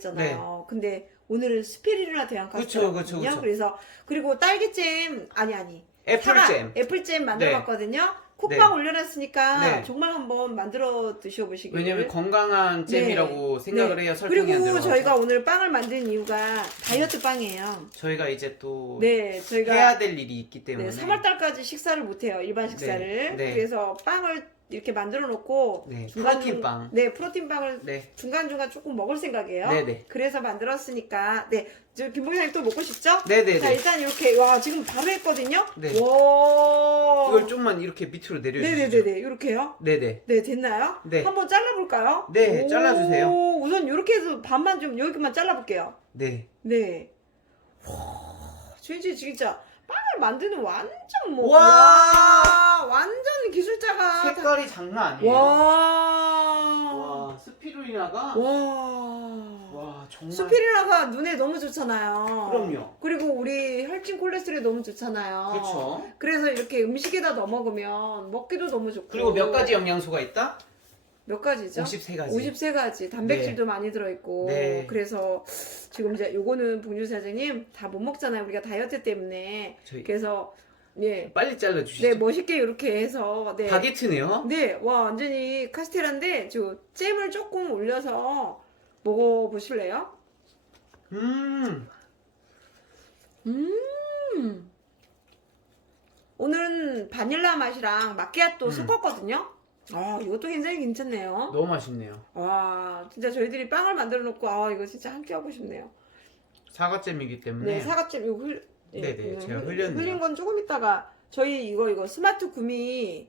만들기로 했잖아요. 근데 오늘은 스피리나 대왕 그쵸, 카스테라거든요. 그쵸, 그쵸. 그래서 그리고 딸기잼 아니 아니 사과, 애플잼. 애플잼 만들어봤거든요. 콕빵 네. 올려놨으니까 네. 정말 한번 만들어 드셔보시길. 왜냐면 건강한 잼이라고 생각을 네. 해요. 설탕이 안 그리고 들어가서. 저희가 오늘 빵을 만든 이유가 다이어트 빵이에요. 저희가 이제 또 네, 저희가 해야 될 일이 있기 때문에 네, 3월달까지 식사를 못해요. 일반 식사를. 네, 네. 그래서 빵을 이렇게 만들어 놓고 네, 중간 프로틴 빵. 네, 프로틴 빵을 네. 중간 중간 조금 먹을 생각이에요. 네네. 그래서 만들었으니까 네, 저 김봉사님 또 먹고 싶죠? 자, 네네네. 일단 이렇게 와 지금 바로 했거든요. 네. 와. 이걸 좀만 이렇게 밑으로 내려주시죠. 네네네네 이렇게요. 네네. 네 됐나요? 네. 한번 잘라볼까요? 네, 오, 잘라주세요. 우선 이렇게 해서 반만 좀 여기만 잘라볼게요. 네. 네. 와, 진짜 진짜 빵을 만드는 완전 뭐 와! 와, 완전 기술자가 다- 색깔이 장난 아니에요. 와. 와, 스피루리나가 와. 와, 정말 스피리나가 눈에 너무 좋잖아요. 그럼요. 그리고 우리 혈중 콜레스테롤 너무 좋잖아요. 그렇죠. 그래서 이렇게 음식에다 넣어 먹으면 먹기도 너무 좋고. 그리고 몇 가지 영양소가 있다? 몇 가지죠? 53가지. 53가지 단백질도 많이 들어있고 네. 그래서 지금 이제 요거는 봉주 사장님 다 못 먹잖아요 우리가 다이어트 때문에 저희 그래서 예, 빨리 잘라 주시죠. 네 멋있게 이렇게 해서 네, 바게트네요. 네, 와 완전히 카스테라인데 저 잼을 조금 올려서 먹어 보실래요? 음. 음. 오늘은 바닐라 맛이랑 마끼아또 음. 섞었거든요. 아 이것도 굉장히 괜찮네요. 너무 맛있네요. 와 진짜 저희들이 빵을 만들어 놓고 아 이거 진짜 함께 하고 싶네요. 사과잼이기 때문에 네, 사과잼 이거 흘 예, 네네, 그냥 제가 흘- 흘렸네요. 흘린 건 조금 있다가 저희 이거 이거 스마트 구미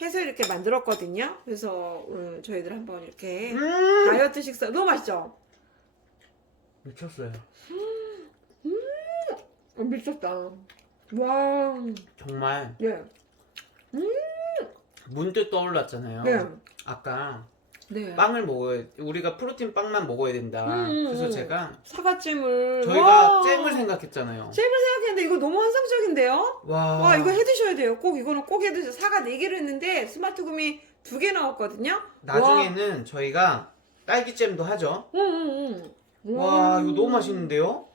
해서 이렇게 만들었거든요. 그래서 오늘 저희들 한번 이렇게 음. 다이어트 식사 너무 맛있죠? 미쳤어요. 어, 미쳤다. 와, 정말 네, 문득 떠올랐잖아요. 네, 아까 네. 빵을 먹어야 우리가 프로틴 빵만 먹어야 된다. 음, 음, 그래서 음. 제가 사과잼을 저희가 와. 잼을 생각했잖아요. 잼을 생각했는데 이거 너무 환상적인데요? 와. 와 이거 해드셔야 돼요. 꼭 이거는 꼭 해드세요. 사과 4개를 했는데 스마트 구미 2개 나왔거든요. 나중에는 저희가 딸기잼도 하죠. 응, 응, 응. 와 음. 이거 너무 맛있는데요?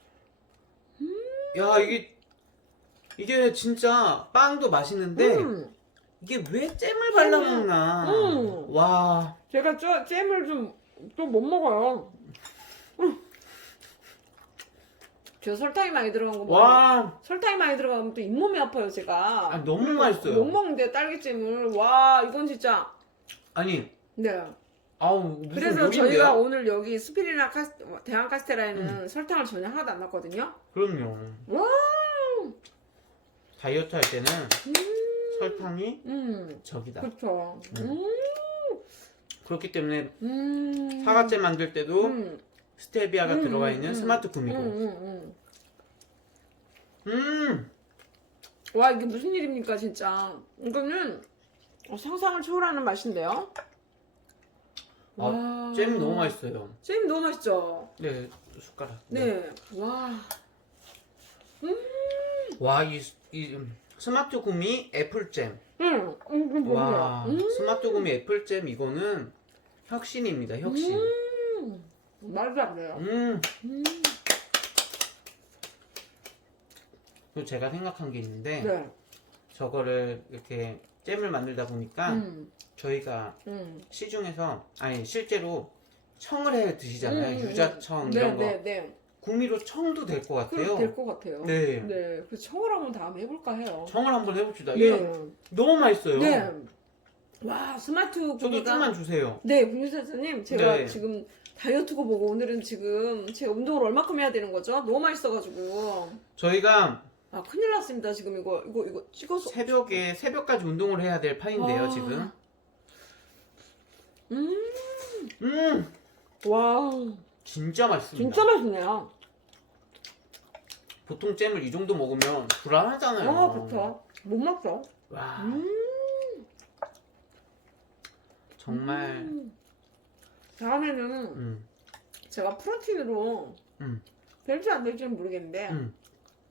야 이게 이게 진짜 빵도 맛있는데 음. 이게 왜 잼을 발라먹나? 음. 와 제가 저 잼을 좀 또 못 먹어요. 음. 저 설탕이 많이 들어간 거 먹으면 와, 설탕이 많이 들어가면 또 잇몸이 아파요 제가. 아, 너무 맛있어요. 못 먹는데 딸기잼을 와 이건 진짜 아니 네. 아우 무슨 그래서 요리인데요? 저희가 오늘 여기 스피리나 카스, 대왕 카스테라에는 설탕을 전혀 하나도 안 넣었거든요. 그럼요. 와. 다이어트 할 때는 음. 설탕이 음. 적이다. 그렇죠. 음. 음. 그렇기 때문에 음. 사과잼 만들 때도 음. 스테비아가 음, 들어가 음, 있는 음. 스마트 구미고. 음, 음, 음. 음. 와 이게 무슨 일입니까 진짜 이거는 어, 상상을 초월하는 맛인데요 아, 와. 잼 너무 맛있어요. 잼 너무 맛있죠 네, 숟가락. 네와 와, 이, 이 음, 스마트 구미 애플잼. 응, 음, 음, 와, 음. 스마트 구미 애플잼 이거는 혁신입니다. 혁신. 음. 말도 안 돼요 음. 음. 또 제가 생각한 게 있는데 네 저거를 이렇게 잼을 만들다 보니까 음. 저희가 음. 시중에서 아니 실제로 청을 해 드시잖아요. 음, 음, 유자청 네, 이런 거. 네, 네. 구미로 청도 될 것 같아요. 될것 같아요 네. 네 그래서 청을 한번 다음에 해볼까 해요 청을 한번 해봅시다. 네. 이거 너무 맛있어요. 네. 와 스마트 저도 구미가 좀만 주세요. 네, 분유사님 제가 네. 지금 다이어트고 보고 오늘은 지금 제가 운동을 얼마큼 해야 되는 거죠? 너무 맛있어가지고 저희가 아 큰일 났습니다 지금 이거 이거 이거 찍어서 새벽에 새벽까지 운동을 해야 될 판인데요 아. 지금. 음, 음, 와 진짜 맛있습니다. 진짜 맛있네요. 보통 잼을 이 정도 먹으면 불안하잖아요. 아 그렇죠. 못 먹죠. 와, 음, 정말. 음. 다음에는 음, 제가 프로틴으로 음. 될지 안 될지는 모르겠는데 음.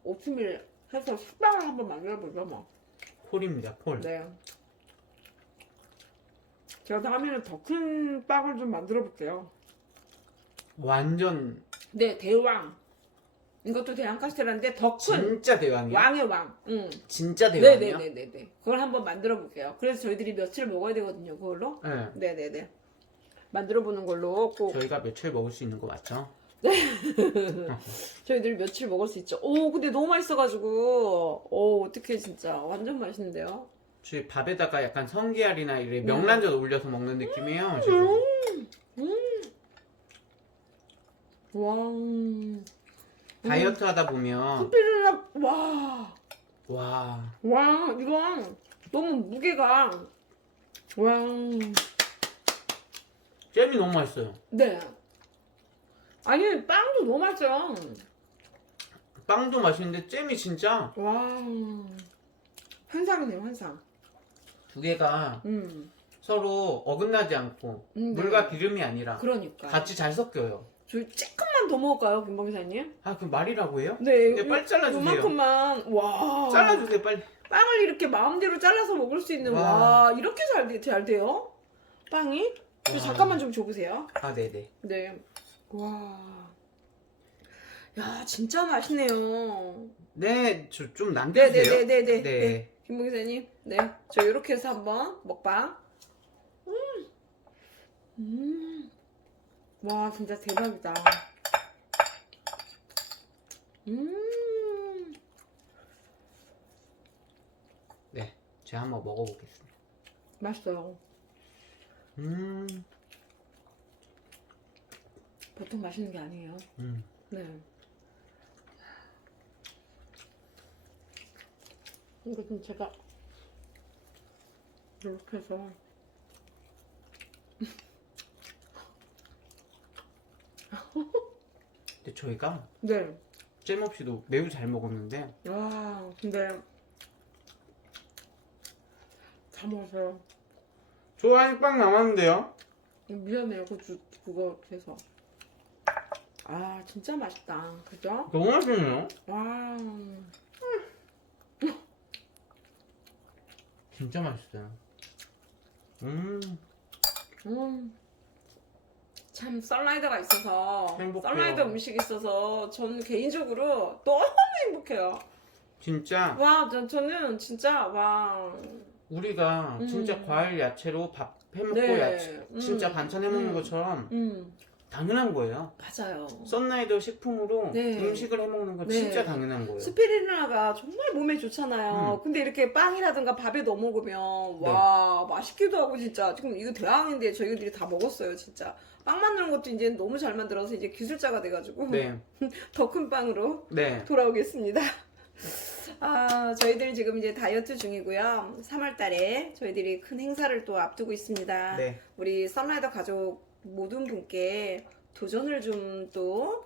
오트밀 해서 식빵을 한번 만들어 보죠 뭐. 폴입니다. 폴. 네. 제가 다음에는 더 큰 빵을 좀 만들어 볼게요. 완전 네, 대왕. 이것도 대왕 카스테라인데 더 큰 진짜 대왕이야. 왕의 왕. 응. 진짜 대왕이야. 네네네네네. 그걸 한번 만들어 볼게요. 그래서 저희들이 며칠 먹어야 되거든요. 그걸로. 네. 네네네. 만들어 보는 걸로 꼭 저희가 며칠 먹을 수 있는 거 맞죠? 저희들 며칠 먹을 수 있죠. 오, 근데 너무 맛있어가지고, 오, 어떻게 진짜 완전 맛있는데요. 저희 밥에다가 약간 성게알이나 이래 음. 명란젓 올려서 먹는 느낌이에요. 지금. 와, 음. 다이어트 하다 보면 스피르나, 와, 와 와, 이건 너무 무게가, 와, 잼이 너무 맛있어요. 네. 아니 빵도 너무 맛있어요. 빵도 맛있는데 잼이 진짜 와, 환상이네요, 환상. 두 개가 음, 서로 어긋나지 않고 음, 네. 물과 기름이 아니라 그러니까. 같이 잘 섞여요. 저희 조금만 더 먹을까요, 김봉사님? 아그 말이라고 해요? 네, 네, 빨리 잘라주세요. 요만큼만 와 잘라주세요 빨리. 빵을 이렇게 마음대로 잘라서 먹을 수 있는 와, 와. 이렇게 잘, 돼- 잘 돼요? 빵이? 저 와. 잠깐만 좀 줘보세요. 아 네네. 네. 와. 야, 진짜 맛있네요. 네, 저 좀 남겨주세요. 네네네네네. 네. 네. 김봉 기사님. 네. 저 이렇게 해서 한번 먹방. 음. 음. 와, 진짜 대박이다. 음. 네, 제가 한번 먹어보겠습니다. 맛있어요. 음, 보통 맛있는 게 아니에요. 음. 네. 이거 좀 제가 이렇게 해서 근데 저희가 네. 잼 없이도 매우 잘 먹었는데 와, 근데 다 먹었어요. 저 아직 빵 남았는데요? 미안해요, 그 주, 그거 해서. 아, 진짜 맛있다. 그죠? 너무 맛있네요. 와, 진짜 맛있어요. 음, 음. 참 썰라이더가 있어서 행복해요. 썰라이더 음식이 있어서 저는 개인적으로 너무 행복해요. 진짜 와, 저, 저는 진짜 와. 우리가 음. 진짜 과일 야채로 밥 해먹고 네. 야채 진짜 음. 반찬 해먹는 음. 것처럼 음, 당연한 거예요. 맞아요. 썬라이더 식품으로 네. 음식을 해먹는 거 네. 진짜 당연한 거예요. 스피리나가 정말 몸에 좋잖아요. 음. 근데 이렇게 빵이라든가 밥에 넣어 먹으면 네. 와 맛있기도 하고 진짜 지금 이거 대왕인데 저희들이 다 먹었어요 진짜. 빵 만드는 것도 이제 너무 잘 만들어서 이제 기술자가 돼가지고 네, 더 큰 빵으로 네, 돌아오겠습니다. 아, 저희들 지금 이제 다이어트 중이고요. 3월 달에 저희들이 큰 행사를 또 앞두고 있습니다. 네, 우리 썬라이더 가족 모든 분께 도전을 좀 또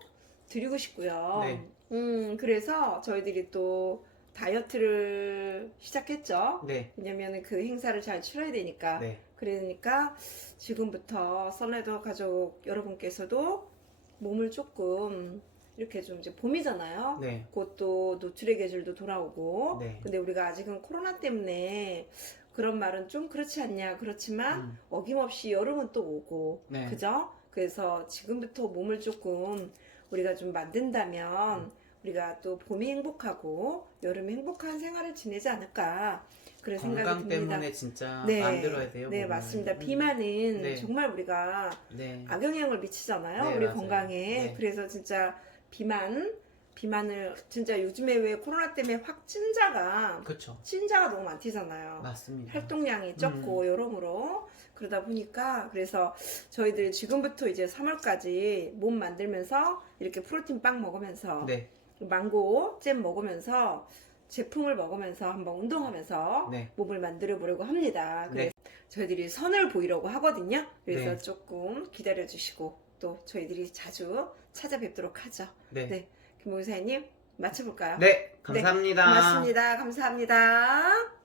드리고 싶고요. 네. 음, 그래서 저희들이 또 다이어트를 시작했죠. 네, 왜냐면 그 행사를 잘 치러야 되니까. 네, 그러니까 지금부터 썬라이더 가족 여러분께서도 몸을 조금 이렇게 좀 이제 봄이잖아요. 네, 곧 또 노출의 계절도 돌아오고. 네. 근데 우리가 아직은 코로나 때문에 그런 말은 좀 그렇지 않냐. 그렇지만 음, 어김없이 여름은 또 오고. 네. 그죠? 그래서 지금부터 몸을 조금 우리가 좀 만든다면 우리가 또 봄이 행복하고 여름이 행복한 생활을 지내지 않을까. 그런 생각이 건강 듭니다. 때문에 진짜 네, 만들어야 돼요. 네, 몸을. 맞습니다. 음, 비만은 네. 정말 우리가 네, 악영향을 미치잖아요. 네, 우리 맞아요. 건강에. 네. 그래서 진짜 비만, 비만을 진짜 요즘에 왜 코로나 때문에 확 찐자가 그쵸. 찐자가 너무 많대잖아요. 맞습니다. 활동량이 적고 음. 여러모로 그러다 보니까 그래서 저희들 지금부터 이제 3월까지 몸 만들면서 이렇게 프로틴 빵 먹으면서 네, 망고 잼 먹으면서 제품을 먹으면서 한번 운동하면서 네, 몸을 만들어 보려고 합니다. 네. 그래서 저희들이 선을 보이려고 하거든요. 그래서 네. 조금 기다려 주시고 또 저희들이 자주 찾아뵙도록 하죠. 네, 네. 김봉사님 맞춰볼까요? 네, 감사합니다. 고맙습니다. 감사합니다.